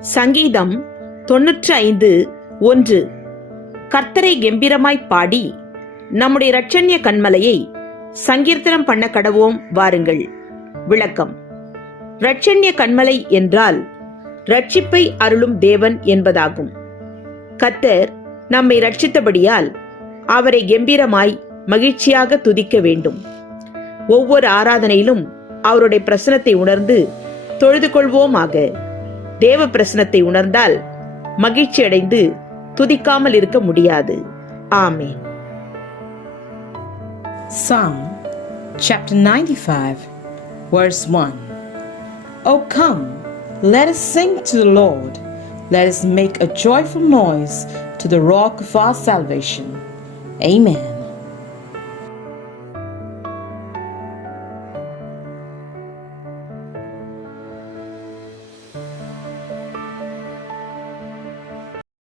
சங்கீதம் 95:1. கர்த்தரை கெம்பீரமாய் பாடி நம்முடைய இரட்சண்ய கன்மலையை சங்கீர்த்தனம் பண்ண கடவோம் வாருங்கள். விளக்கம். இரட்சண்ய கன்மலை என்றால் ரட்சிப்பை அருளும் தேவன் என்பதாகும். கர்த்தர் நம்மை ரட்சித்தபடியால் அவரை கெம்பீரமாய் மகிழ்ச்சியாக துதிக்க வேண்டும். ஒவ்வொரு ஆராதனையிலும் அவருடைய பிரசனத்தை உணர்ந்து தொழுது கொள்வோமாக. தேவ பிரசனத்தை உணர்ந்தால் மகிழ்ச்சி அடைந்து துதிக்காமல் இருக்க முடியாது. ஆமென். Psalm chapter 95 verse 1. Oh come, let us sing to the Lord. Let us make a joyful noise to the rock of our salvation. Amen.